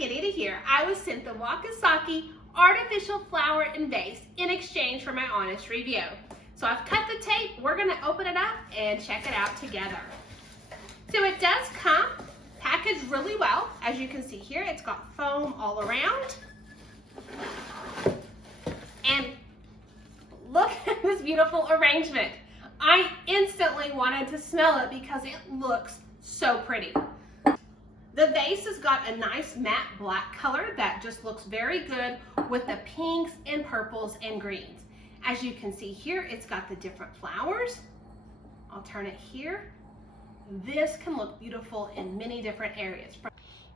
Kitty to here. I was sent the WAKISAKI artificial flower and vase in exchange for my honest review. So I've cut the tape. We're gonna open it up and check it out together. So it does come packaged really well. As you can see here, it's got foam all around. And look at this beautiful arrangement. I instantly wanted to smell it because it looks so pretty. The vase has got a nice matte black color that just looks very good with the pinks and purples and greens. As you can see here, it's got the different flowers. I'll turn it here. This can look beautiful in many different areas.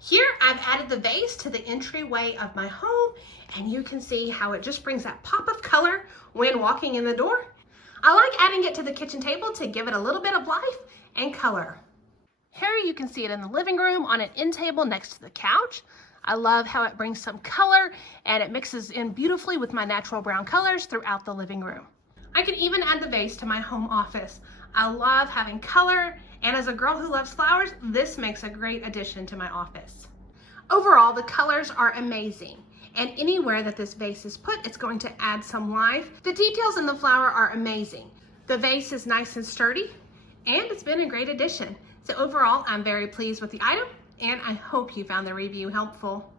Here, I've added the vase to the entryway of my home, and you can see how it just brings that pop of color when walking in the door. I like adding it to the kitchen table to give it a little bit of life and color. Here you can see it in the living room on an end table next to the couch. I love how it brings some color and it mixes in beautifully with my natural brown colors throughout the living room. I can even add the vase to my home office. I love having color, and as a girl who loves flowers, this makes a great addition to my office. Overall, the colors are amazing, and anywhere that this vase is put, it's going to add some life. The details in the flower are amazing. The vase is nice and sturdy, and it's been a great addition. So overall, I'm very pleased with the item, and I hope you found the review helpful.